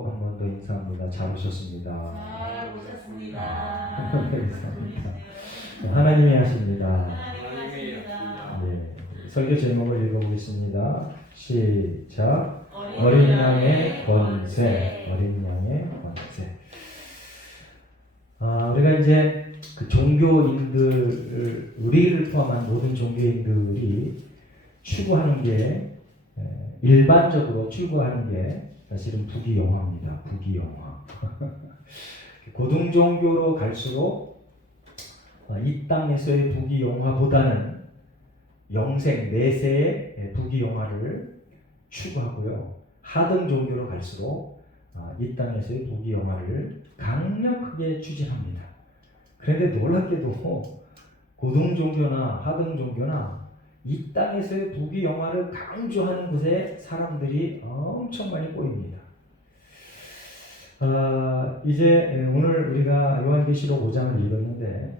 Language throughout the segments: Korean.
또 한 번 더 인사합니다. 잘 오셨습니다. 잘 오셨습니다. 감사합니다. 하나님이 하십니다. 하나님이 하십니다. 네, 설교 제목을 읽어보겠습니다. 시작. 어린 양의 권세. 어린 양의 권세. 우리가 이제 그 종교인들, 우리를 포함한 모든 종교인들이 추구하는 게, 일반적으로 추구하는 게 사실은 부귀영화입니다. 부귀영화. 고등종교로 갈수록 이 땅에서의 부귀영화보다는 영생, 내세의 부귀영화를 추구하고요. 하등종교로 갈수록 이 땅에서의 부귀영화를 강력하게 추진합니다. 그런데 놀랍게도 고등종교나 하등종교나 이 땅에서의 부귀영화를 강조하는 곳에 사람들이 엄청 많이 꼬입니다. 이제 오늘 우리가 요한계시록 5장을 읽었는데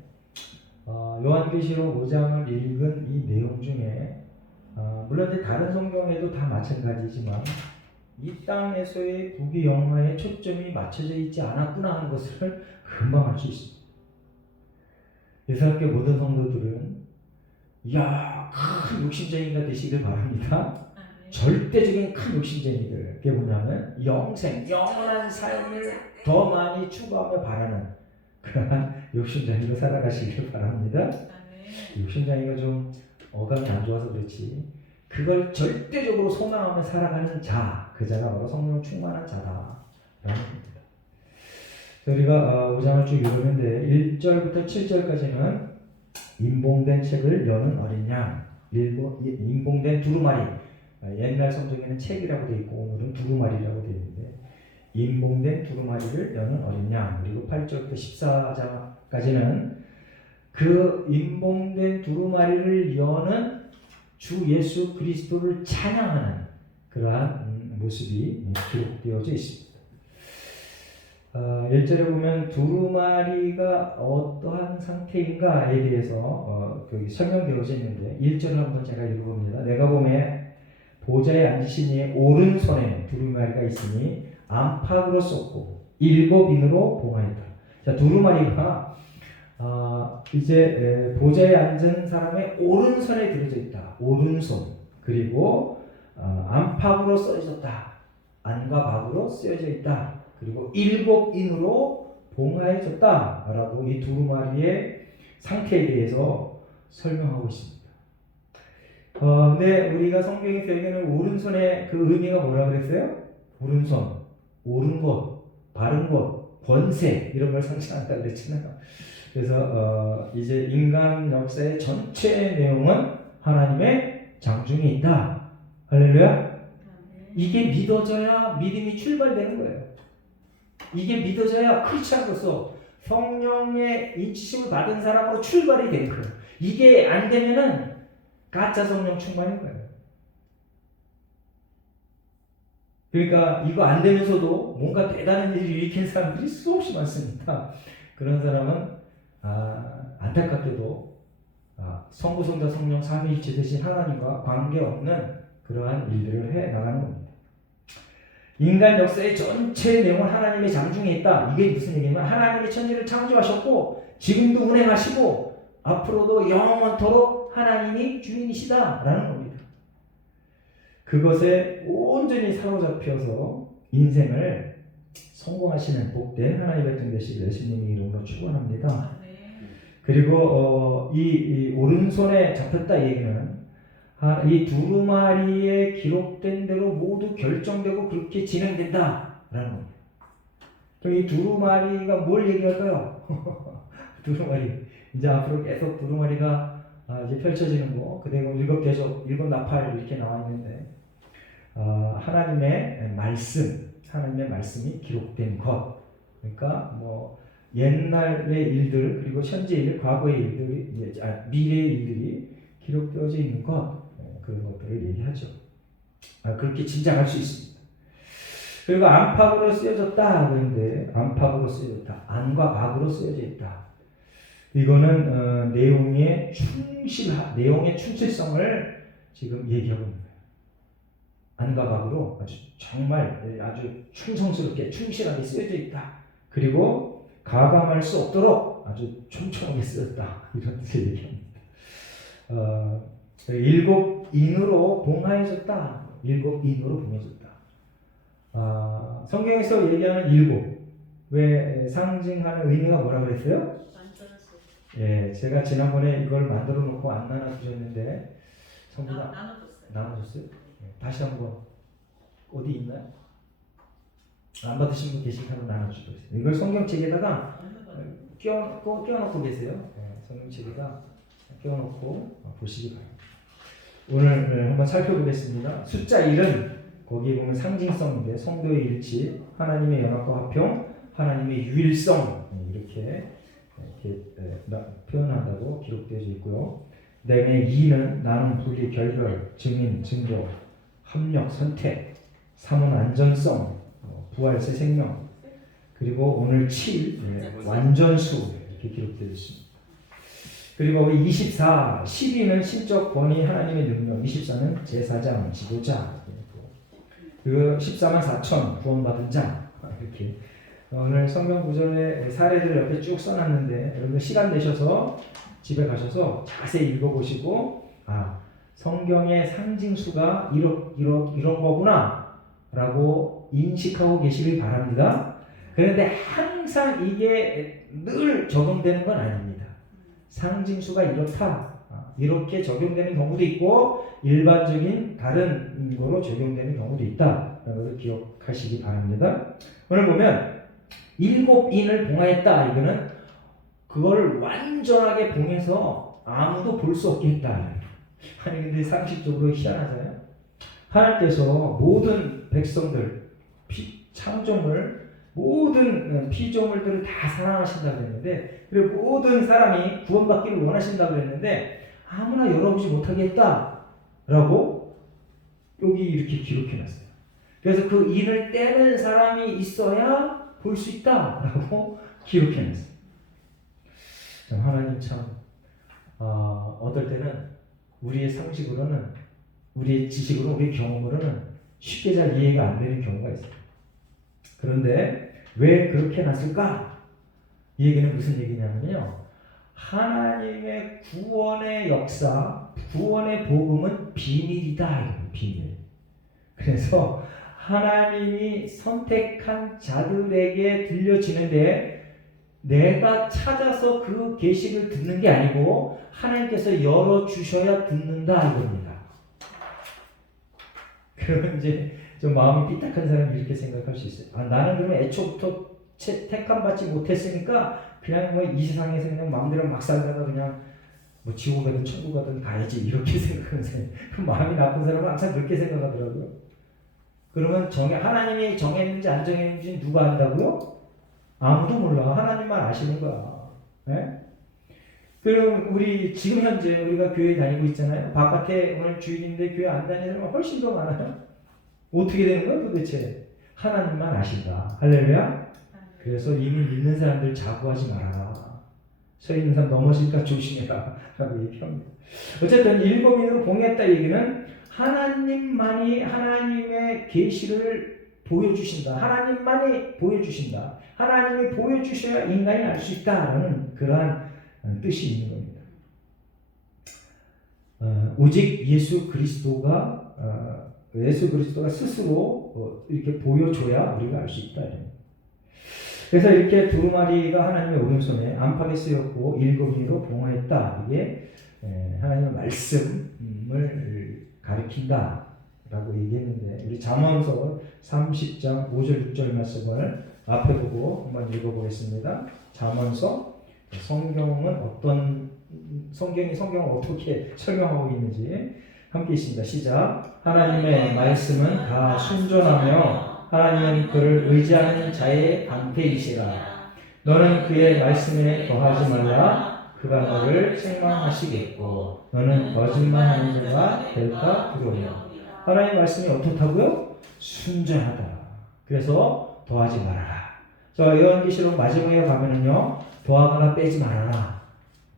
요한계시록 5장을 읽은 이 내용 중에 물론 이제 다른 성경에도 다 마찬가지지만 이 땅에서의 부귀영화에 초점이 맞춰져 있지 않았구나 하는 것을 금방 알 수 있습니다. 예수님께 모든 성도들은 큰 욕심쟁이가 되시길 바랍니다. 절대적인 큰 욕심쟁이들, 그게 뭐냐면 영생, 영원한 삶을 더 많이 추구하며 바라는 그러한 욕심쟁이로 살아가시길 바랍니다. 욕심쟁이가 좀 어감이 안 좋아서 그렇지 그걸 절대적으로 소망하며 살아가는 자, 그 자가 바로 성령 충만한 자다라는 겁니다. 우리가 5장을 쭉 읽었는데 1절부터 7절까지는 임봉된 책을 여는 어린 양, 임봉된 두루마리, 옛날 성경에는 책이라고 되어 있고 오늘은 두루마리라고 되어 있는데 임봉된 두루마리를 여는 어린 양, 그리고 8절부터 14장까지는 그 임봉된 두루마리를 여는 주 예수 그리스도를 찬양하는 그러한 모습이 기록되어져 있습니다. 1절에 보면 두루마리가 어떠한 상태인가에 대해서 설명되어져 있는데 1절을 한번 제가 읽어봅니다. 내가 보매 보좌에 앉으신 이의 오른손에 두루마리가 있으니 안팎으로 쏟고 7인으로 봉하였다. 자, 두루마리가 이제 보좌에 앉은 사람의 오른손에 들어져 있다. 오른손. 그리고 안팎으로 쓰여졌다. 안과 밖으로 쓰여져 있다. 그리고 7인으로 봉하여졌다 라고 이 두루마리의 상태에 대해서 설명하고 있습니다. 근데 우리가 성경에서 얘기하는 오른손의 그 의미가 뭐라고 그랬어요? 오른손, 옳은 것, 바른 것, 권세 이런 걸 상징한다고 그랬잖아요. 그래서 이제 인간 역사의 전체 내용은 하나님의 장중에 있다. 할렐루야. 이게 믿어져야 믿음이 출발되는 거예요. 이게 믿어져야 크리스찬으로서 성령의 인치심을 받은 사람으로 출발이 되는 거예요. 이게 안 되면은 가짜 성령 충만인 거예요. 그러니까 이거 안 되면서도 뭔가 대단한 일을 일으킨 사람들이 수없이 많습니다. 그런 사람은 안타깝게도 성부, 성자, 성령 삼위일체 되신 하나님과 관계없는 그러한 일들을 해 나가는 겁니다. 인간 역사의 전체 내용은 하나님의 장중에 있다. 이게 무슨 얘기냐면 하나님이 천지를 창조하셨고 지금도 운행하시고 앞으로도 영원토록 하나님이 주인이시다라는 겁니다. 그것에 온전히 사로잡혀서 인생을 성공하시는 복된 하나님의 종 되시길 예수님의 이름으로 축원합니다. 그리고 이 오른손에 잡혔다 얘기는 이 두루마리에 기록된 대로 모두 결정되고 그렇게 진행된다라는 겁니다. 이 두루마리가 뭘 얘기할까요? 두루마리. 이제 앞으로 계속 두루마리가 이제 펼쳐지는 거, 그대로 일곱 나팔 이렇게 나와 있는데 하나님의 말씀, 하나님의 말씀이 기록된 것. 그러니까 뭐 옛날의 일들 그리고 현재의 일, 과거의 일들이 미래의 일들이 기록되어져 있는 것. 그런 것들을 얘기하죠. 그렇게 짐작할 수 있습니다. 그리고 안팎으로 쓰여졌다 그런데 안팎으로 쓰여졌다. 안과 밖으로 쓰여져 있다. 이거는 내용의 충실성을 지금 얘기하고 있는 거예요. 안과 박으로 아주 정말 아주 충성스럽게 충실하게 쓰여져 있다. 그리고 가감할 수 없도록 아주 촘촘하게 쓰였다. 이런 뜻을 얘기합니다. 일곱 인으로 봉하여졌다. 일곱 인으로 봉해졌다. 성경에서 얘기하는 일곱 왜 상징하는 의미가 뭐라고 그랬어요? 예, 제가 지난번에 이걸 만들어 놓고 안 나눠주셨는데 전부 다 나눠줬어요? 예, 다시 한번 어디 있나요? 안 받으신 분 계시면 나눠주도록 하겠습니다. 이걸 성경책에다가 끼워놓고 계세요. 예, 성경책에다 끼워놓고 보시기 바랍니다. 오늘 한번 살펴보겠습니다. 숫자 1은 거기에 보면 상징성인데 성도의 일치, 하나님의 연합과 화평, 하나님의 유일성 이렇게 표현한다고 기록되어 있고요. 그 다음에 2는 나눔, 분리, 결별, 증인, 증거, 합력, 선택, 3은 안전성, 부활, 새 생명, 그리고 오늘 7, 완전수 이렇게 기록되어 있습니다. 그리고 24, 12는 신적 권위, 하나님의 능력, 24는 제사장, 지도자, 그리고 14만 4천 구원받은 자 이렇게 오늘 성경 구절의 사례들을 옆에 쭉 써놨는데 여러분 시간 내셔서 집에 가셔서 자세히 읽어보시고 성경의 상징수가 이런 거구나 라고 인식하고 계시길 바랍니다. 그런데 항상 이게 늘 적용되는 건 아닙니다. 상징수가 이렇다 이렇게 적용되는 경우도 있고 일반적인 다른 거로 적용되는 경우도 있다 라는 것을 기억하시기 바랍니다. 오늘 보면 일곱 인을 봉하였다. 이거는 그걸 완전하게 봉해서 아무도 볼 수 없게 했다. 아니 근데 상식적으로 희한하잖아요. 하나님께서 모든 백성들 창조물 모든 피조물들을 다 사랑하신다고 그랬는데 그리고 모든 사람이 구원받기를 원하신다고 그랬는데 아무나 열어보지 못하게 했다라고 여기 이렇게 기록해놨어요. 그래서 그 인을 떼는 사람이 있어야 볼 수 있다라고 기록해놨어요. 하나님 참 어떨 때는 우리의 상식으로는 우리의 지식으로 우리의 경험으로는 쉽게 잘 이해가 안 되는 경우가 있어요. 그런데 왜 그렇게 해놨을까? 이 얘기는 무슨 얘기냐면요. 하나님의 구원의 역사, 구원의 복음은 비밀이다. 비밀. 그래서 하나님이 선택한 자들에게 들려지는데 내가 찾아서 그 계시를 듣는 게 아니고 하나님께서 열어주셔야 듣는다 이겁니다. 그러면 이제 좀 마음이 삐딱한 사람이 이렇게 생각할 수 있어요. 나는 그러면 애초부터 택함받지 못했으니까 그냥 뭐 이 세상에서 그냥 마음대로 막 살다가 그냥 뭐 지옥 가든 천국 가든 가야지 이렇게 생각하는 사람. 마음이 나쁜 사람은 항상 그렇게 생각하더라고요. 그러면 하나님이 정했는지 안 정했는지 누가 안다고요? 아무도 몰라. 하나님만 아시는 거야. 네? 그럼 우리 지금 현재 우리가 교회 다니고 있잖아요. 바깥에 오늘 주일인데 교회 안 다니는 사람은 훨씬 더 많아요. 어떻게 되는 거야 도대체? 하나님만 아신다. 할렐루야. 그래서 이미 믿는 사람들 자부하지 말아라. 서 있는 사람 넘어질까 조심해라 라고 얘기합니다. 어쨌든 일곱인으로 봉했다 얘기는 하나님만이 하나님의 계시를 보여주신다. 하나님만이 보여주신다. 하나님이 보여주셔야 인간이 알 수 있다라는 그러한 뜻이 있는 겁니다. 오직 예수 그리스도가 스스로 이렇게 보여줘야 우리가 알 수 있다. 그래서 이렇게 두루마리가 하나님의 오른손에 안팎에 쓰였고 일곱인으로 봉하였다. 이게 하나님의 말씀을 가리킨다 라고 얘기했는데 우리 잠언서 30장 5절 6절 말씀을 앞에 보고 한번 읽어보겠습니다. 잠언서 성경이 성경을 어떻게 설명하고 있는지 함께 있습니다. 시작. 하나님의 말씀은 다 순전하며 하나님은 그를 의지하는 자의 방패이시라. 너는 그의 말씀에 더하지 말라. 그가 너를 책망하시겠고 너는 거짓말하는 자가 될까 두려워. 하나님의 말씀이 어떻다고요? 순전하다. 그래서 더하지 말아라. 자, 요한계시록 마지막에 가면은요, 더하거나 빼지 말아라.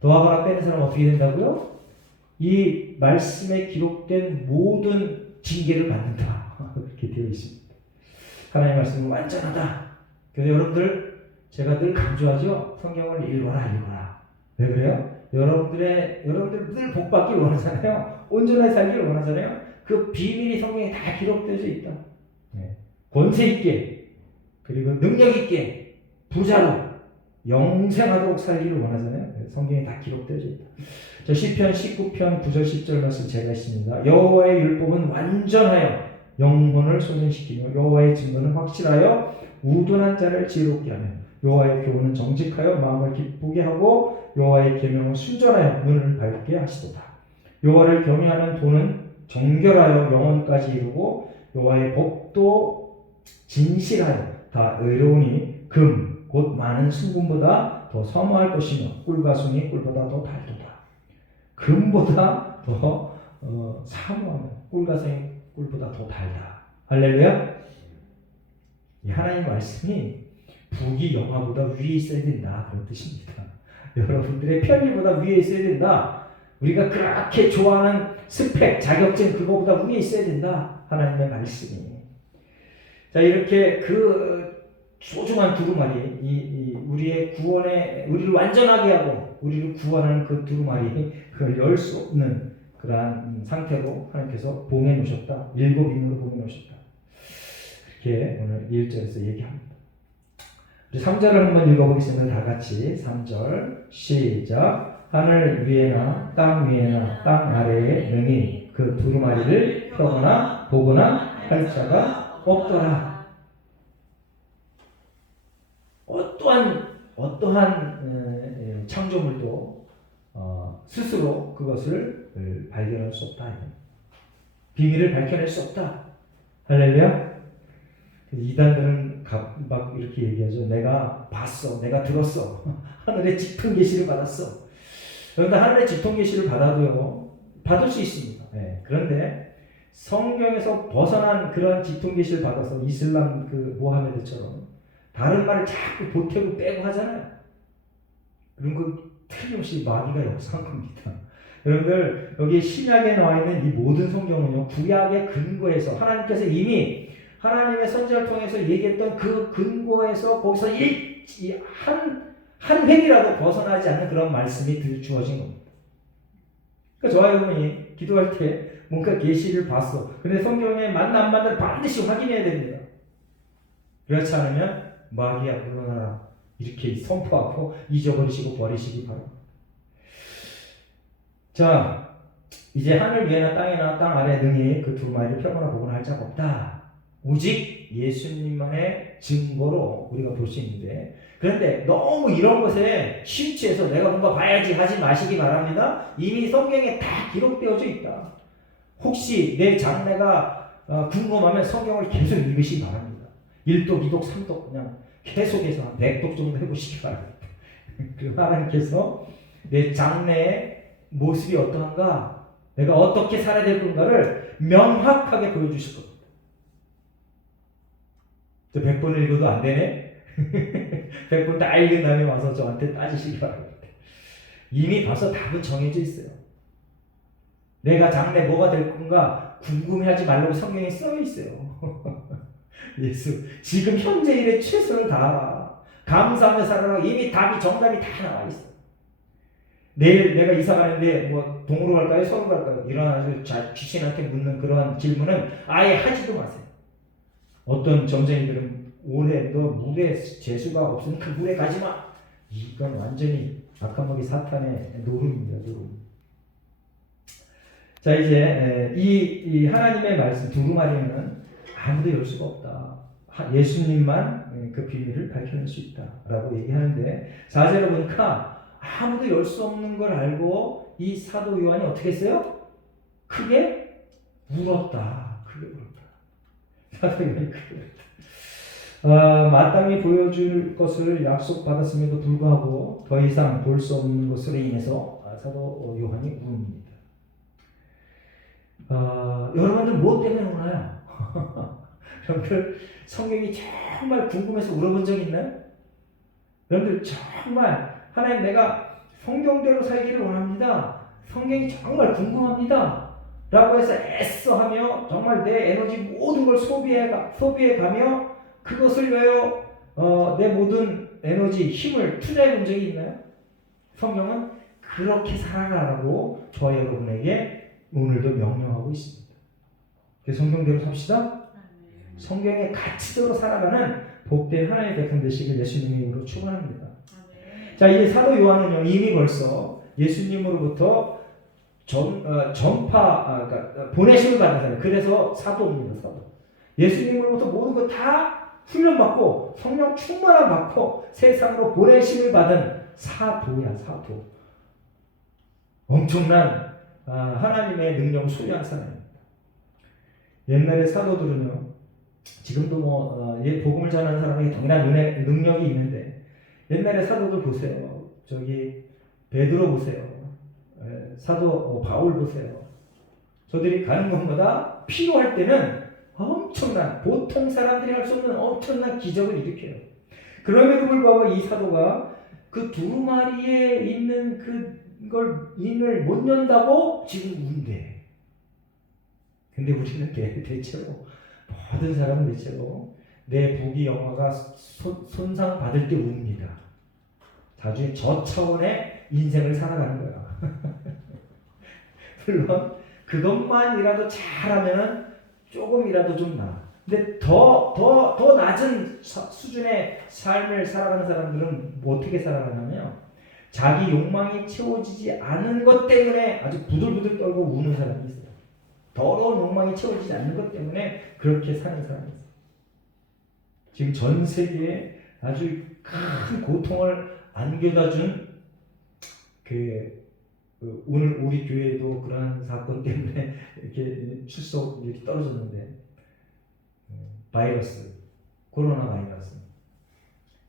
더하거나 빼는 사람은 어떻게 된다고요? 이 말씀에 기록된 모든 징계를 받는다. 그렇게 되어 있습니다. 하나님의 말씀은 완전하다. 그래서 여러분들 제가 늘 강조하죠. 성경을 읽어라. 왜 그래요? 여러분들 늘 복받기 원하잖아요. 온전하게 살기를 원하잖아요. 그 비밀이 성경에 다 기록되어져 있다. 네. 권세 있게 그리고 능력 있게 부자로 영생하도록 살기를 원하잖아요. 성경에 다 기록되어져 있다. 저 시편 19편 9절 10절 말씀 제가 있습니다. 여호와의 율법은 완전하여 영혼을 소생시키며 여호와의 증거는 확실하여 우둔한 자를 지혜롭게 하며 여호와의 교훈은 정직하여 마음을 기쁘게 하고 여호와의 계명은 순전하여 눈을 밝게 하시도다. 여호와를 경외하는 도는 정결하여 영혼까지 이루고 여호와의 법도 진실하여 다 의로우니 금 곧 많은 순금보다 더 선호할 것이며 꿀과 순이 꿀보다 더 달도다. 금보다 더 사모하며 꿀과 순이 꿀보다 더 달다. 할렐루야. 이 하나님 말씀이 부귀 영화보다 위에 있어야 된다 그런 뜻입니다. 여러분들의 편리보다 위에 있어야 된다. 우리가 그렇게 좋아하는 스펙, 자격증 그거보다 위에 있어야 된다. 하나님의 말씀이. 자, 이렇게 그 소중한 두루마리, 우리의 구원에 우리를 완전하게 하고 우리를 구원하는 그 두루마리, 그걸 열 수 없는 그러한 상태로 하나님께서 봉해 놓으셨다. 7인으로 봉해 놓으셨다. 이렇게 오늘 1절에서 얘기합니다. 3절을 한번 읽어보겠습니다. 다 같이 3절 시작. 하늘 위에나 땅 위에나 땅 아래에 능히 그 두루마리를 펴거나 보거나 할 자가 없더라. 어떠한 창조물도 스스로 그것을 발견할 수 없다. 비밀을 밝혀낼 수 없다. 할렐루야. 이단들은 막 이렇게 얘기하죠. 내가 봤어, 내가 들었어, 하늘의 짙은 계시를 받았어. 그런데 하늘의 짙은 계시를 받아도요, 받을 수 있습니다. 네. 그런데 성경에서 벗어난 그런 짙은 계시를 받아서 이슬람 그 모하메드처럼 다른 말을 자꾸 보태고 빼고 하잖아요. 그런 거 틀림없이 마귀가 역사한 겁니다. 여러분들 여기 신약에 나와 있는 이 모든 성경은요, 구약의 근거에서 하나님께서 이미 하나님의 선지자를 통해서 얘기했던 그 근거에서 거기서 한 획이라도 벗어나지 않는 그런 말씀이 주어진 겁니다. 그러니까 저와 여러분이 기도할 때 뭔가 계시를 봤어. 근데 성경에 맞나 안 맞나를 반드시 확인해야 됩니다. 그렇지 않으면 마귀야 물러나라 이렇게 선포하고 잊어버리시고 버리시기 바랍니다. 자, 이제 하늘 위에나 땅이나 땅 아래 등이 그 두루마리를 펴거나 보거나 할 자가 없다. 오직 예수님만의 증거로 우리가 볼 수 있는데, 그런데 너무 이런 것에 심취해서 내가 뭔가 봐야지 하지 마시기 바랍니다. 이미 성경에 다 기록되어져 있다. 혹시 내 장래가 궁금하면 성경을 계속 읽으시기 바랍니다. 1독, 2독, 3독 그냥 계속해서 한 100독 정도 해보시기 바랍니다. 그리고 하나님께서 내 장래의 모습이 어떠한가, 내가 어떻게 살아야 될 건가를 명확하게 보여주실 겁니다. 100번을 읽어도 안 되네? 100번 다 읽은 다음에 와서 저한테 따지시기 바랍니다. 이미 벌써 답은 정해져 있어요. 내가 장래 뭐가 될 건가 궁금해하지 말라고 성경에 써 있어요. 예수, 지금 현재 일에 최선을 다하라. 감사하며 살아라. 이미 답이, 정답이 다 나와 있어. 내일 내가 이사 가는데 뭐 동으로 갈까요? 서로 갈까요? 이런 아주 귀신한테 묻는 그러한 질문은 아예 하지도 마세요. 어떤 점쟁이들은 올해 너 물에 재수가 없으니까 물에 가지 마. 이건 완전히 악한먹이 사탄의 노름입니다. 노름. 자, 이제 이 하나님의 말씀 두루마리는 아무도 열 수가 없다. 예수님만 그 비밀을 밝혀낼 수 있다라고 얘기하는데, 4절에 보니까 아무도 열 수 없는 걸 알고 이 사도 요한이 어떻게 했어요? 크게 울었다. 크게 울었다. 사도 요한이 크게 울었다. 마땅히 보여줄 것을 약속받았음에도 불구하고 더 이상 볼 수 없는 것으로 인해서 사도 요한이 웁니다. 여러분들 무엇 때문에 우나요? 여러분들 성경이 정말 궁금해서 울어본 적 있나요? 여러분들 정말 하나님 내가 성경대로 살기를 원합니다. 성경이 정말 궁금합니다. 라고 해서 애써하며 정말 내 에너지 모든 걸 소비해가며 그것을 왜요? 내 모든 에너지, 힘을 투자해 본 적이 있나요? 성경은 그렇게 살아가라고 저와 여러분에게 오늘도 명령하고 있습니다. 그래서 성경대로 삽시다. 성경의 가치대로 살아가는 복된 하나님의 백성 되시길 예수님의 이름으로 축원합니다. 자, 이제 사도 요한은요 이미 벌써 예수님으로부터 그러니까 보내심을 받은 사람, 그래서 사도입니다. 사도. 예수님으로부터 모든 거 다 훈련받고 성령 충만함 받고 세상으로 보내심을 받은 사도야, 사도. 엄청난 하나님의 능력을 소유한 사람입니다. 옛날의 사도들은요, 지금도 복음을 전하는 사람에게 동일한 능력이 있는데, 옛날의 사도들 보세요. 저기 베드로 보세요. 사도 바울 보세요. 저들이 가는 곳마다 필요할 때는 엄청난, 보통 사람들이 할 수 없는 엄청난 기적을 일으켜요. 그럼에도 불구하고 이 사도가 그 두루마리에 있는 그걸 인을 못 연다고 지금 운대. 근데 우리는 대체로 모든 사람은 대체로 내 부귀 영화가 손상받을 때 웁니다. 나중에 저 차원의 인생을 살아가는 거야. 물론 그것만이라도 잘하면 조금이라도 좀 나아. 근데 더 낮은 수준의 삶을 살아가는 사람들은 어떻게 살아가냐면 자기 욕망이 채워지지 않은 것 때문에 아주 부들부들 떨고 우는 사람이 있어요. 더러운 욕망이 채워지지 않는 것 때문에 그렇게 사는 사람이 있어요. 지금 전 세계에 아주 큰 고통을 안겨다 준 오늘 우리 교회도 그러한 사건 때문에 이렇게 출석률이 떨어졌는데, 바이러스, 코로나 바이러스,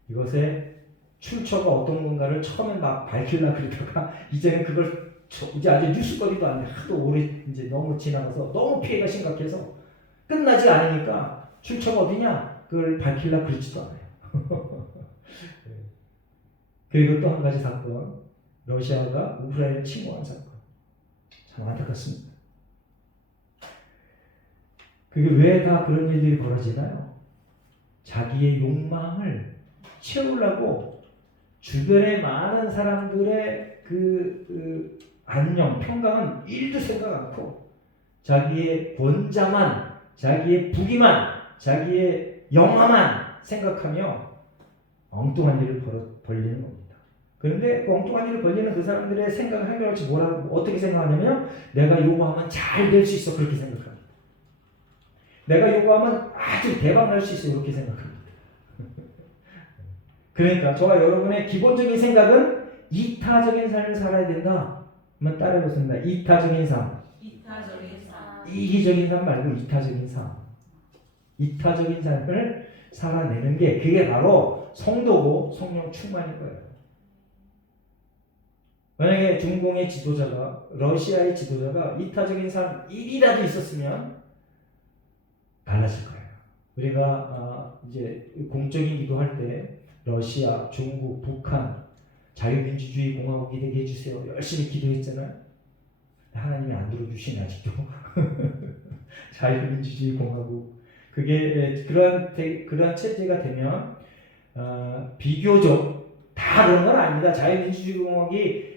이것의 출처가 어떤 건가를 처음에 막 밝히려고 그러다가 이제는 그걸 이제 아주 뉴스거리도 안 돼. 하도 오래 이제 너무 지나가서 너무 피해가 심각해서 끝나지 않으니까 출처가 어디냐 그걸 밝히려고 그러지도 않아요. 그리고 또 한 가지 사건, 러시아가 우크라이나를 침공한 사건. 참 안타깝습니다. 그게 왜 다 그런 일들이 벌어지나요? 자기의 욕망을 채우려고 주변의 많은 사람들의 안녕, 평강은 일도 생각 않고 자기의 권자만, 자기의 부귀만, 자기의 영화만 생각하며 엉뚱한 일을 벌리는 겁니다. 그런데 엉뚱한 일을 벌리는 그 사람들의 생각을 한결같이 어떻게 생각하냐면 내가 요구하면 잘 될 수 있어, 그렇게 생각합니다. 내가 요구하면 아주 대박 날 수 있어, 그렇게 생각합니다. 그러니까 저와 여러분의 기본적인 생각은 이타적인 삶을 살아야 된다. 한번 따라해보겠습니다. 이타적인 삶. 이기적인 삶 말고 이타적인 삶. 이타적인 삶을 살아내는 게 그게 바로 성도고 성령 충만일 거예요. 만약에 중공의 지도자가, 러시아의 지도자가 이타적인 삶 1이라도 있었으면 달라질 거예요. 우리가 이제 공적인 기도할 때 러시아, 중국, 북한 자유민주주의 공화국이 되게 해주세요. 열심히 기도했잖아요. 하나님이 안 들어주시네 아직도. 자유민주주의 공화국. 그게 그러한 체제가 되면 비교적 다 그런 건 아닙니다. 자유민주주의 공화국이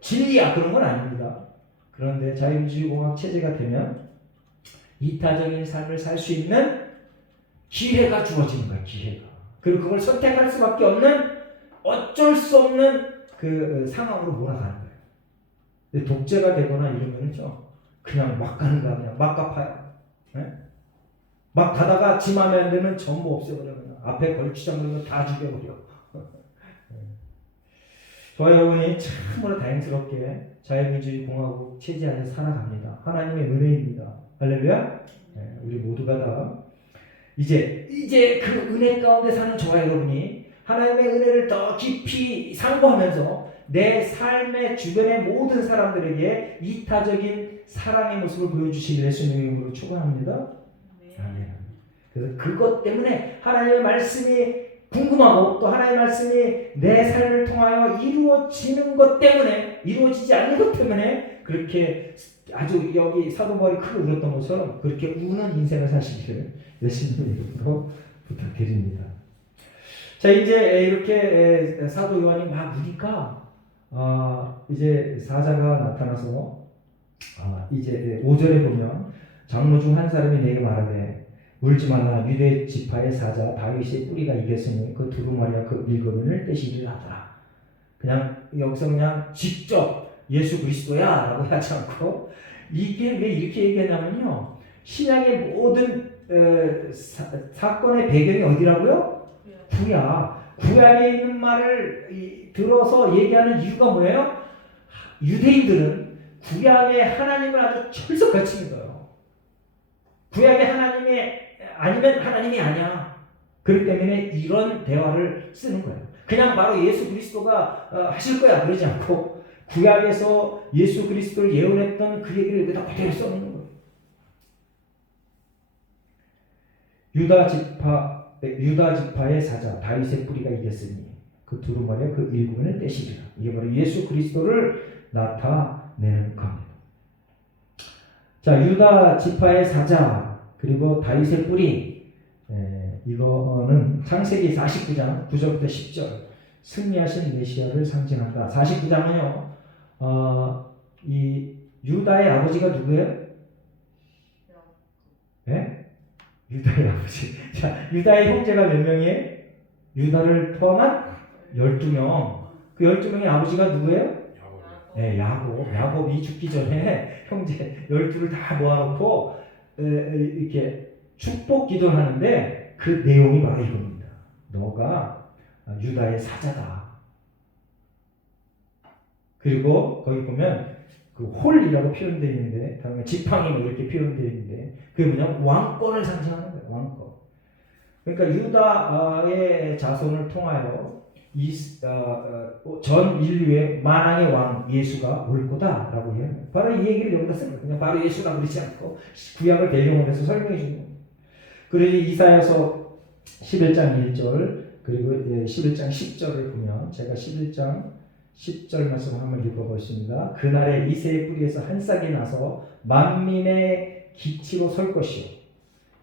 진리야 그런 건 아닙니다. 그런데 자유민주주의 공화국 체제가 되면 이타적인 삶을 살 수 있는 기회가 주어지는 거야. 기회가. 그리고 그걸 선택할 수밖에 없는 어쩔 수 없는 그 상황으로 몰아가는 거예요. 근데 독재가 되거나 이러면은요 그냥 막 가는 거야. 그냥 막 갚아요. 네? 막 가다가 지 맘에 안 들면 전부 없애버려. 앞에 걸치장 그런 거 다 죽여버려. 저와 여러분이 참으로 다행스럽게 자유민주주의 공화국 체제 안에 살아갑니다. 하나님의 은혜입니다. 할렐루야. 네, 우리 모두가 다 이제 그 은혜 가운데 사는 저와 여러분이 하나님의 은혜를 더 깊이 상고하면서 내 삶의 주변의 모든 사람들에게 이타적인 사랑의 모습을 보여주시길 예수님의 이름으로 축원합니다. 아멘. 그래서 그것 때문에 하나님의 말씀이 궁금하고 또 하나님의 말씀이 내 삶을 통하여 이루어지는 것 때문에, 이루어지지 않는 것 때문에 그렇게 아주 여기 사도 바울이 크게 울었던 것처럼 그렇게 우는 인생을 사시기를 예수님의 이름으로 부탁드립니다. 자, 이제 이렇게 사도 요한이 막 우니까 이제 사자가 나타나서 이제 5절에 보면 장로 중 한 사람이 내게 말하되 울지 말라 유대 지파의 사자 다윗의 뿌리가 이겼으니 그 두루마리와 그 일곱인을 떼시기를 하더라. 그냥 여기서 그냥 직접 예수 그리스도야 라고 하지 않고 이게 왜 이렇게 얘기하냐면요, 신약의 모든 사건의 배경이 어디라고요? 구약에 있는 말을 들어서 얘기하는 이유가 뭐예요? 유대인들은 구약의 하나님을 아주 철석같이 믿어요. 구약의 하나님이 아니면 하나님이 아니야. 그렇기 때문에 이런 대화를 쓰는 거예요. 그냥 바로 예수 그리스도가 하실 거야 그러지 않고 구약에서 예수 그리스도를 예언했던 그 얘기를 여기다 그대로 써놓는 거예요. 유다 지파의 사자 다윗의 뿌리가 이겼으니 그 두루마리와 그 일곱인을 떼시리라. 이게 바로 예수 그리스도를 나타내는 겁니다. 자, 유다 지파의 사자 그리고 다윗의 뿌리, 이거는 창세기 49장 9절부터 10절 승리하신 메시아를 상징한다. 49장은요 이 유다의 아버지가 누구예요? 네? 유다의 아버지. 자, 유다의 형제가 몇 명이에요? 유다를 포함한 12명. 그 12명의 아버지가 누구예요? 네, 야곱이 죽기 전에 형제 12를 다 모아놓고 이렇게 축복 기도를 하는데 그 내용이 바로 이겁니다. 너가 유다의 사자다. 그리고 거기 보면 그 홀이라고 표현되어 있는데 다음에 지팡이 이렇게 표현되어 있는데 그게 뭐냐면 왕권을 상징하는 거예요. 왕권. 그러니까 유다의 자손을 통하여 전 인류의 만왕의 왕 예수가 올 거다라고 해요. 바로 이 얘기를 여기다 쓰는 거예요. 그냥 바로 예수라 그러지 않고 구약을 배경으로 해서 설명해 주는 거예요. 그리고 이사야서 11장 1절 그리고 11장 10절을 보면 제가 11장 10절 말씀 한번 읽어보겠습니다. 그날에 이새의 뿌리에서 한 싹이 나서 만민의 기치로 설 것이요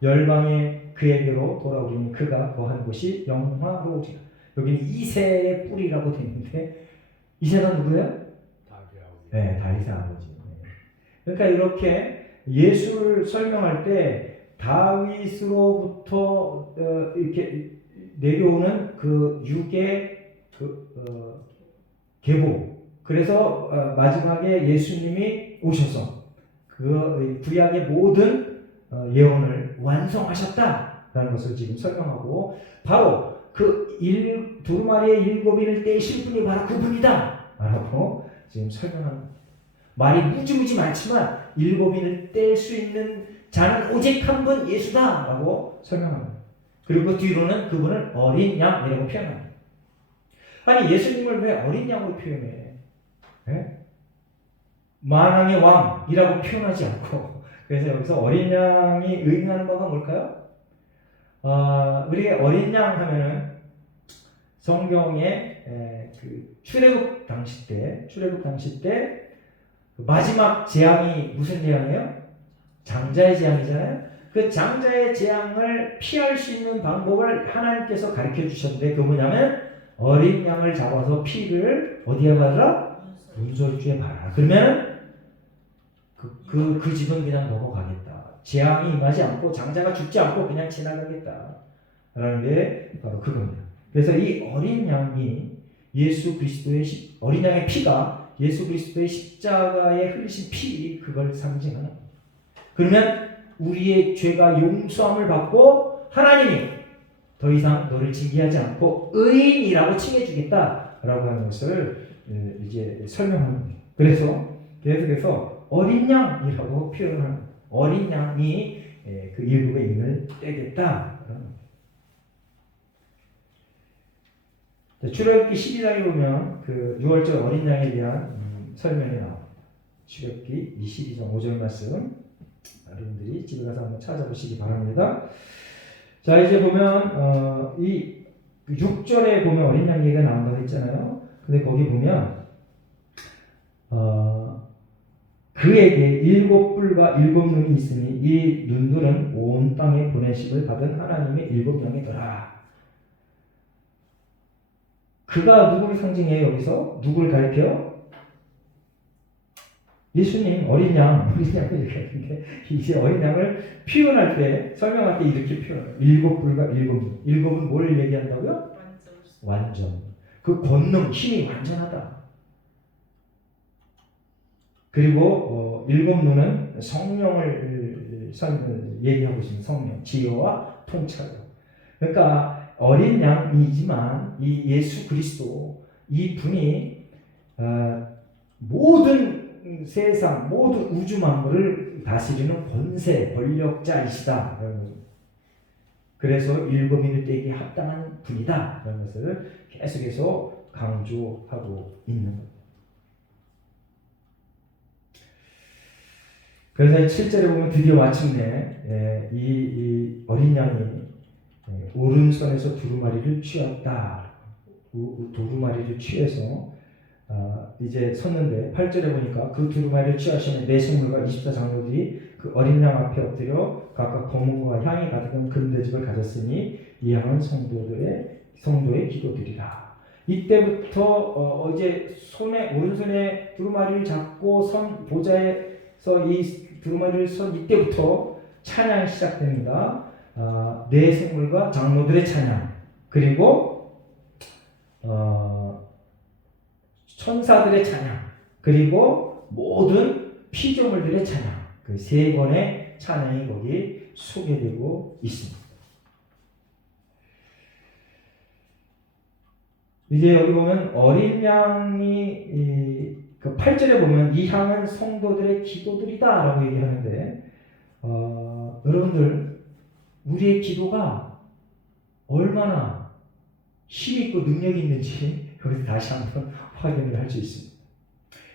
열방의 그에게로 돌아오리니 그가 거한 곳이 영화로우리라. 여기는 이새의 뿌리라고 되어 있는데 이새가 누구예요? 네, 다윗의 아버지. 그러니까 이렇게 예수를 설명할 때 다윗으로부터 이렇게 내려오는 그 육의 계보. 그래서 마지막에 예수님이 오셔서 그 구약의 모든 예언을 완성하셨다라는 것을 지금 설명하고 바로 그 두루마리의 일곱인을 떼실 분이 바로 그분이다 라고 지금 설명합니다. 말이 무지무지 많지만 일곱인을 뗄 수 있는 자는 오직 한 분 예수다 라고 설명합니다. 그리고 뒤로는 그분을 어린 양이라고 표현합니다. 아니 예수님을 왜 어린 양으로 표현해? 네? 만왕의 왕이라고 표현하지 않고 그래서 여기서 어린 양이 의미하는 바가 뭘까요? 우리가 어린 양 하면은 성경에 그 출애굽 당시 때 마지막 재앙이 무슨 재앙이에요? 장자의 재앙이잖아요. 그 장자의 재앙을 피할 수 있는 방법을 하나님께서 가르쳐 주셨는데 그 뭐냐면 어린 양을 잡아서 피를 어디에 바르라? 문설주에 바르라. 그러면 그 집은 그냥 넘어가겠다. 재앙이 임하지 않고 장자가 죽지 않고 그냥 지나가겠다. 라는 게 바로 그겁니다. 그래서 이 어린 양이 예수 그리스도의 어린 양의 피가 예수 그리스도의 십자가에 흘리신 피 그걸 상징하는 겁니다. 그러면 우리의 죄가 용서함을 받고 하나님이 더 이상 너를 징계하지 않고 의인이라고 칭해주겠다라고 하는 것을 이제 설명하는 겁니다. 그래서 계속해서 어린 양이라고 표현하는 겁니다. 어린 양이 그 일곱의 인을 떼겠다. 출애굽기 12장에 보면 그 6월절 어린 양에 대한 설명이 나옵니다. 출애굽기 12장 5절 말씀 여러분들이 집에 가서 한번 찾아보시기 바랍니다. 자 이제 보면 이 6절에 보면 어린 양 얘기가 나온다고 했잖아요. 근데 거기 보면 그에게 일곱 뿔과 일곱 눈이 있으니 이 눈들은 온 땅에 보내심을 받은 하나님의 일곱 영이더라. 그가 누구를 상징해요? 여기서 누구를 가리켜요? 예수님 어린 양을 얘기하는데 이제 어린 양을 표현할 때 설명할 때 이렇게 표현해요. 일곱 뿔과 일곱 눈. 일곱은 뭘 얘기한다고요? 완전. 그 권능 힘이 완전하다. 그리고 일곱 눈은 성령을 얘기하고 있습니다. 성령, 지혜와 통찰로. 그러니까 어린 양이지만 이 예수 그리스도 이 분이 모든 세상, 모든 우주 만물을 다스리는 권세, 권력자이시다. 그래서 일곱인을 떼기에 합당한 분이다. 그런 것을 계속해서 강조하고 있는 겁니다. 그래서 7절에 보면 드디어 마침내 이 어린 양이 오른손에서 두루마리를 취했다. 두루마리를 취해서 이제 섰는데 8절에 보니까 그 두루마리를 취하시는 네 생물과 24장로들이 그 어린 양 앞에 엎드려 각각 검은과 향이 가득한 금대접을 가졌으니 이 향은 성도의 기도들이라. 이때부터 이제 오른손에 두루마리를 잡고 선 보좌에서 이 두루마리를 선 이때부터 찬양이 시작됩니다. 네 생물과 장로들의 찬양, 그리고 천사들의 찬양, 그리고 모든 피조물들의 찬양, 그 세 번의 찬양이 거기 소개되고 있습니다. 이제 여기 보면 어린 양이 그 8절에 보면 이 향은 성도들의 기도들이다 라고 얘기하는데 여러분들 우리의 기도가 얼마나 힘있고 능력이 있는지 여기서 다시 한번 확인을 할 수 있습니다.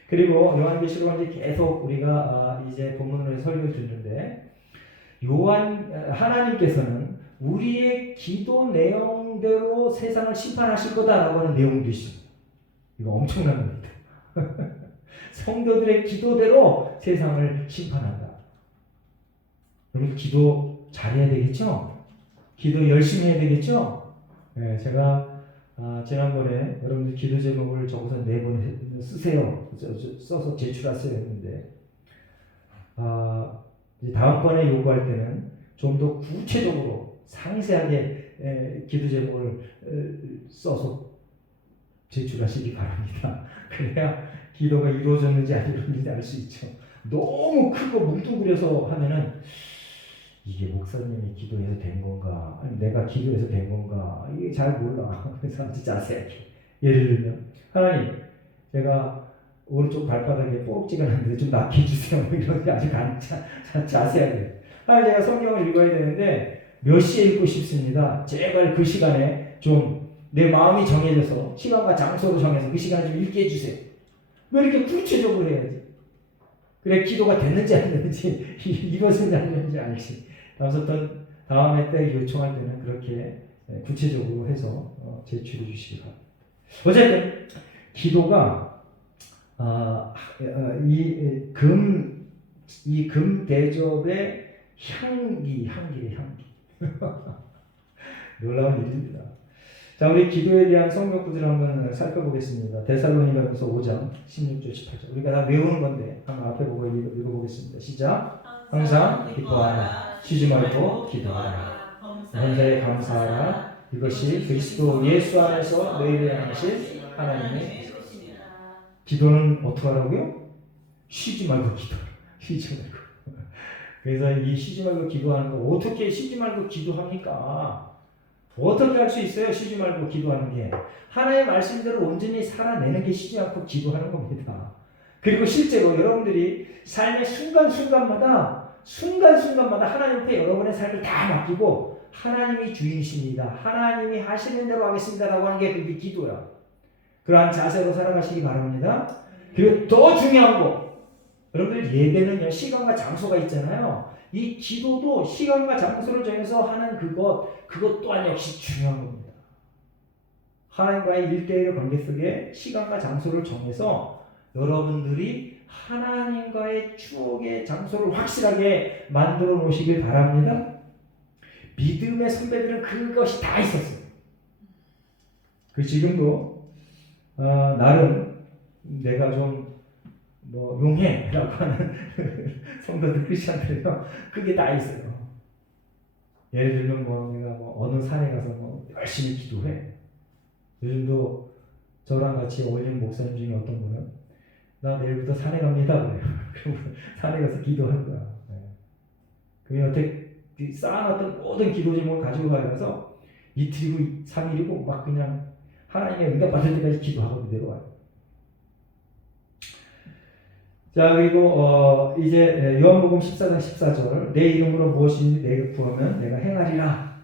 그리고 요한계시록 이제 계속 우리가 이제 본문으로 설교를 듣는데 하나님께서는 우리의 기도 내용대로 세상을 심판하실 거다라고 하는 내용도 있습니다. 이거 엄청난 겁니다. 성도들의 기도대로 세상을 심판한다. 여러분 기도 잘해야 되겠죠? 기도 열심히 해야 되겠죠? 네, 제가 지난번에 여러분들 기도 제목을 적어서 4번 쓰세요. 써서 제출하세요 했는데 이제 다음번에 요구할 때는 좀 더 구체적으로 상세하게 기도 제목을 써서 제출하시기 바랍니다. 그래야 기도가 이루어졌는지 안 이루어졌는지 알 수 있죠. 너무 크고 뭉뚱그려서 하면은 이게 목사님이 기도해서 된 건가? 아니 내가 기도해서 된 건가? 이게 잘 몰라. 그래서 아주 자세하게. 예를 들면 하나님 제가 오른쪽 발바닥에 뽀록지가 났는데 좀 낫게 해주세요. 이런 게 아주 자세하게. 하나님 제가 성경을 읽어야 되는데 몇 시에 읽고 싶습니다. 제발 그 시간에 좀 내 마음이 정해져서 시간과 장소로 정해서 그 시간에 좀 읽게 해주세요. 왜 이렇게 구체적으로 해야지? 그래 기도가 됐는지 안 됐는지 이것은 안 됐는지 알지. 어떤 다음에 때 요청할 때는 그렇게 구체적으로 해서 제출해 주시기 바랍니다. 어쨌든 기도가 이 금 대접의 향기래 향기. 놀라운 일입니다. 자, 우리 기도에 대한 성경 구절을 한번 살펴보겠습니다. 데살로니가서 5장 16절 18절. 우리가 다 외우는 건데 한번 앞에 보고 읽어보겠습니다. 시작. 항상 기뻐하라. 쉬지 말고 기도하라. 범사에 감사하라. 이것이 그리스도 예수 안에서 너희를 향하신 하나님의 기도는 어떻게 하라고요? 쉬지 말고 기도하라. 쉬지 말고. 그래서 이 쉬지 말고 기도하는 거 어떻게 쉬지 말고 기도합니까? 어떻게 할 수 있어요? 쉬지 말고 기도하는 게 하나님의 말씀대로 온전히 살아내는 게 쉬지 않고 기도하는 겁니다. 그리고 실제로 여러분들이 삶의 순간순간마다 하나님 앞에 여러분의 삶을 다 맡기고 하나님이 주인이십니다. 하나님이 하시는 대로 하겠습니다라고 하는 게 그게 기도야. 그러한 자세로 살아가시기 바랍니다. 그리고 더 중요한 거 여러분들 예배는요 시간과 장소가 있잖아요. 이 기도도 시간과 장소를 정해서 하는 그것 또한 역시 중요한 겁니다. 하나님과의 1대1의 관계 속에 시간과 장소를 정해서 여러분들이 하나님과의 추억의 장소를 확실하게 만들어 놓으시길 바랍니다. 믿음의 선배들은 그것이 다 있었어요. 그 지금도 나름 내가 좀 용해라고 하는 성도들 크리스천들이요, 그게 다 있어요. 예를 들면 내가 어느 산에 가서 열심히 기도해. 요즘도 저랑 같이 어울리는 목사님 중에 어떤 분은 나 내일부터 산에 갑니다 그래요. 그리고 산에 가서 기도하는 거야. 그게 어떻게 쌓아놨던 모든 기도 제목을 가지고 가서 이틀이고 3일이고 막 그냥 하나님의 응답 받을 때까지 기도하고 내려와요. 자, 그리고 이제 요한복음 14장 14절, 내 이름으로 무엇이든지 내게 구하면 내가 행하리라.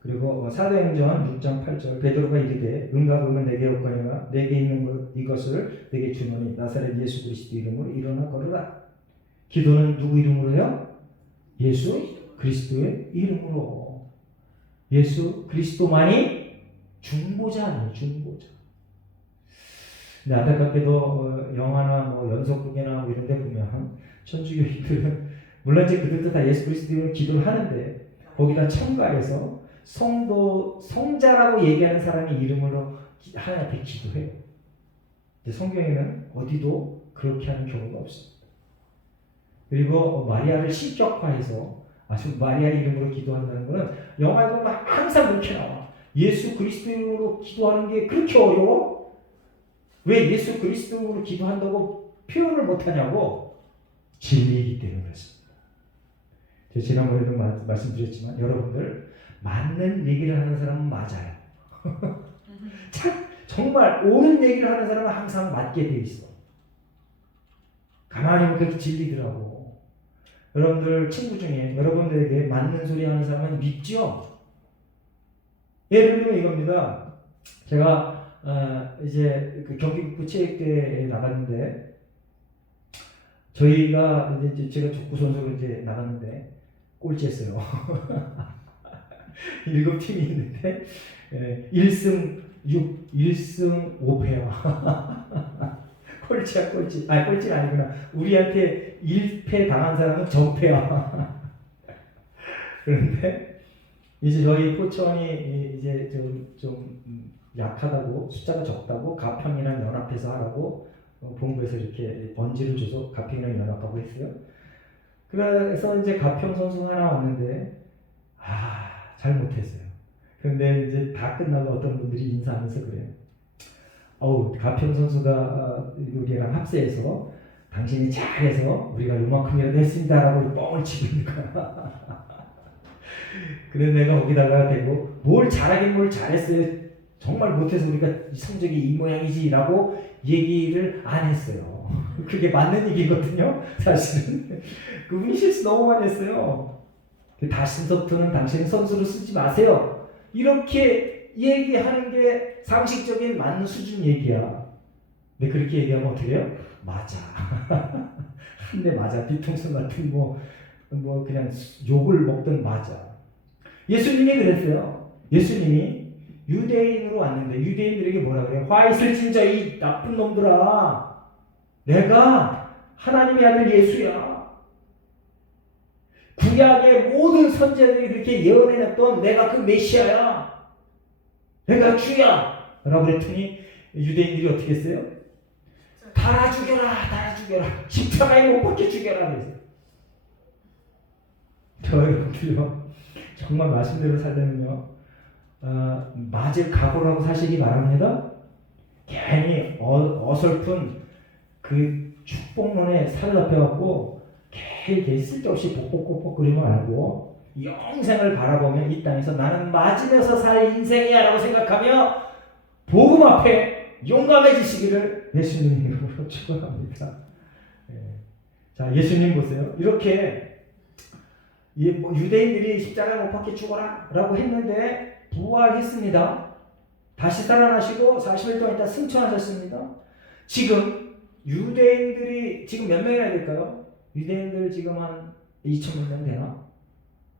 그리고 사도행전 6장 8절, 베드로가 이르되 은과 금은 내게 없거니와 내게 있는 이것을 내게 주노니 나사렛 예수 그리스도 이름으로 일어나 걸으라. 기도는 누구 이름으로 해요? 예수 그리스도의 이름으로. 예수 그리스도만이 중보자 아니에요, 중보자. 근데 안타깝게도 영화나 연속극이나 이런 데 보면 천주교인들은 물론 이제 그들도 다 예수 그리스도로 기도를 하는데 거기다 첨가해서 성자라고 얘기하는 사람의 이름으로 하나님 앞에 기도해요. 근데 성경에는 어디도 그렇게 하는 경우가 없습니다. 그리고 마리아를 신격화해서 아주 마리아 이름으로 기도한다는 것은 영화에 보면 항상 그렇게 나와. 예수 그리스도 이름으로 기도하는 게 그렇게 어려워? 왜 예수 그리스도로 기도한다고 표현을 못하냐고? 진리이기 때문에 그렇습니다. 제가 지난번에도 말씀드렸지만 여러분들 맞는 얘기를 하는 사람은 맞아요. 정말 옳은 얘기를 하는 사람은 항상 맞게 돼 있어. 가만히 보면 그렇게 진리더라고. 여러분들 친구 중에 여러분들에게 맞는 소리 하는 사람은 믿죠? 예를 들면 이겁니다. 제가 이제 그 경기북부 체육대회에 나갔는데 저희가 이제 제가 족구 선수로 이제 나갔는데 꼴찌했어요. 7팀이 있는데 1승 5패야. 꼴찌야 꼴찌. 아니 꼴찌는 아니구나. 우리한테 1패 당한 사람은 정패야. 그런데 이제 저희 포천이 이제 좀 약하다고, 숫자가 적다고 가평이랑 연합해서 하라고 본부에서 이렇게 번지를 줘서 가평이랑 연합하고 했어요. 그래서 이제 가평 선수가 하나 왔는데 잘 못했어요. 그런데 이제 다 끝나고 어떤 분들이 인사하면서 그래요. 가평 선수가 우리랑 합세해서 당신이 잘해서 우리가 요만큼이라도 했습니다라고 뻥을 치고 있는 거야. 그래서 내가 거기다가 대고 뭘 잘하긴 뭘 잘했어요. 정말 못해서 우리가 성적이 이 모양이지라고 얘기를 안 했어요. 그게 맞는 얘기거든요. 사실은 그분이 실수 너무 많이 했어요. 다시부터는 당신 선수를 쓰지 마세요. 이렇게 얘기하는 게 상식적인 맞는 수준 얘기야. 근데 그렇게 얘기하면 어떻게 해요? 맞아. 한 대 맞아. 뒤통수 같은 그냥 욕을 먹든 맞아. 예수님이 그랬어요. 예수님이 유대인으로 왔는데 유대인들에게 뭐라 그래요? 화 있을 진짜 이 나쁜 놈들아, 내가 하나님의 아들 예수야. 구약의 모든 선지자들이 그렇게 예언해냈던 내가 그 메시아야. 내가 주야 라고 그랬더니 유대인들이 어떻게 했어요? 달아 죽여라 십자가에 못 박혀 죽여라 그랬어요. 저 여러분들요, 정말 말씀대로 살려면요 맞을 각오를 하고 사시기 바랍니다. 괜히 어설픈 그 축복론에 사로잡혀갖고 괜히 쓸데없이 복복복복거리면 말고 영생을 바라보며 이 땅에서 나는 맞으면서 살 인생이야 라고 생각하며 복음 앞에 용감해지시기를 예수님 이름으로 축원합니다. 자, 예수님 보세요. 이렇게 유대인들이 십자가에 못 박혀 죽어라 라고 했는데 부활했습니다. 다시 살아나시고 40일 동안 있다 승천하셨습니다. 지금 유대인들이 지금 몇 명이나 될까요? 유대인들 지금 한 2,000명 되나?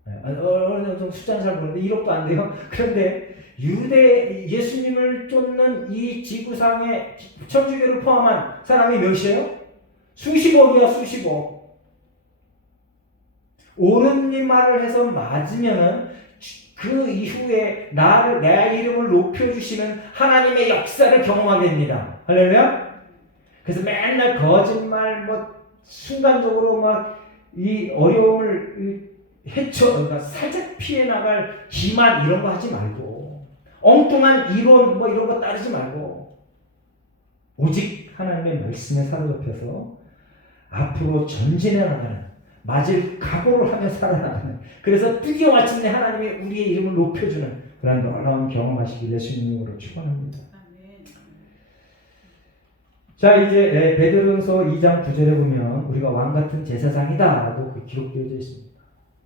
어느 정도 숫자는 잘 모르는데 1억도 안 돼요. 그런데 예수님을 쫓는 이 지구상의 천주교를 포함한 사람이 몇이에요? 수십억이야, 수십억. 옳은 말을 해서 맞으면은 그 이후에 내 이름을 높여주시는 하나님의 역사를 경험하게 됩니다. 할렐루야? 그래서 맨날 거짓말, 순간적으로 이 어려움을 그러니까 살짝 피해 나갈 기만 이런 거 하지 말고, 엉뚱한 이론 이런 거 따르지 말고, 오직 하나님의 말씀에 사로잡혀서 앞으로 전진해 나가는, 맞을 각오를 하며 살아나가는, 그래서 드디어 마침내 하나님이 우리의 이름을 높여주는 그런 놀라운 경험하시길 예수님으로 축원합니다. 자, 이제 베드로전서 2장 9절에 보면 우리가 왕같은 제사장이다라고 기록되어져 있습니다.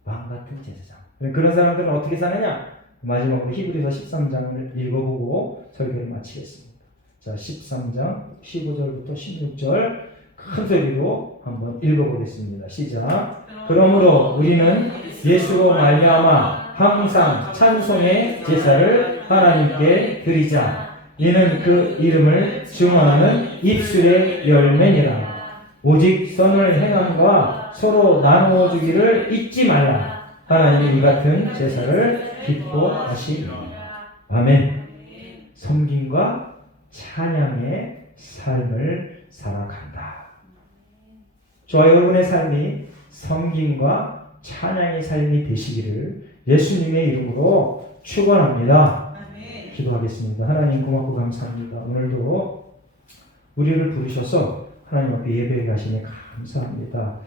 왕같은 제사장. 그런 사람들은 어떻게 사느냐? 마지막으로 히브리서 13장을 읽어보고 설교를 마치겠습니다. 자, 13장 15절부터 16절 큰 소리로 한번 읽어보겠습니다. 시작. 그러므로 우리는 예수로 말미암아 항상 찬송의 제사를 하나님께 드리자. 이는 그 이름을 증언하는 입술의 열매니라. 오직 선을 행함과 서로 나누어 주기를 잊지 말라. 하나님이 이 같은 제사를 기뻐하시리라. 아멘. 섬김과 찬양의 삶을 살아간다. 저와 여러분의 삶이 섬김과 찬양의 삶이 되시기를 예수님의 이름으로 축원합니다. 기도하겠습니다. 하나님 고맙고 감사합니다. 오늘도 우리를 부르셔서 하나님 앞에 예배에 가시니 감사합니다.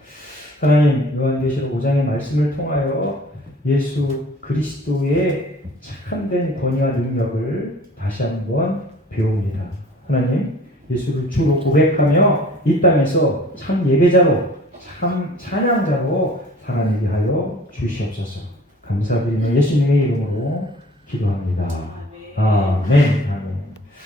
하나님, 요한계시록 5장의 말씀을 통하여 예수 그리스도의 참된 권위와 능력을 다시 한번 배웁니다. 하나님, 예수를 주로 고백하며 이 땅에서 참 예배자로, 참 찬양자로 살아내게 하여 주시옵소서. 감사드리며 예수님의 이름으로 기도합니다.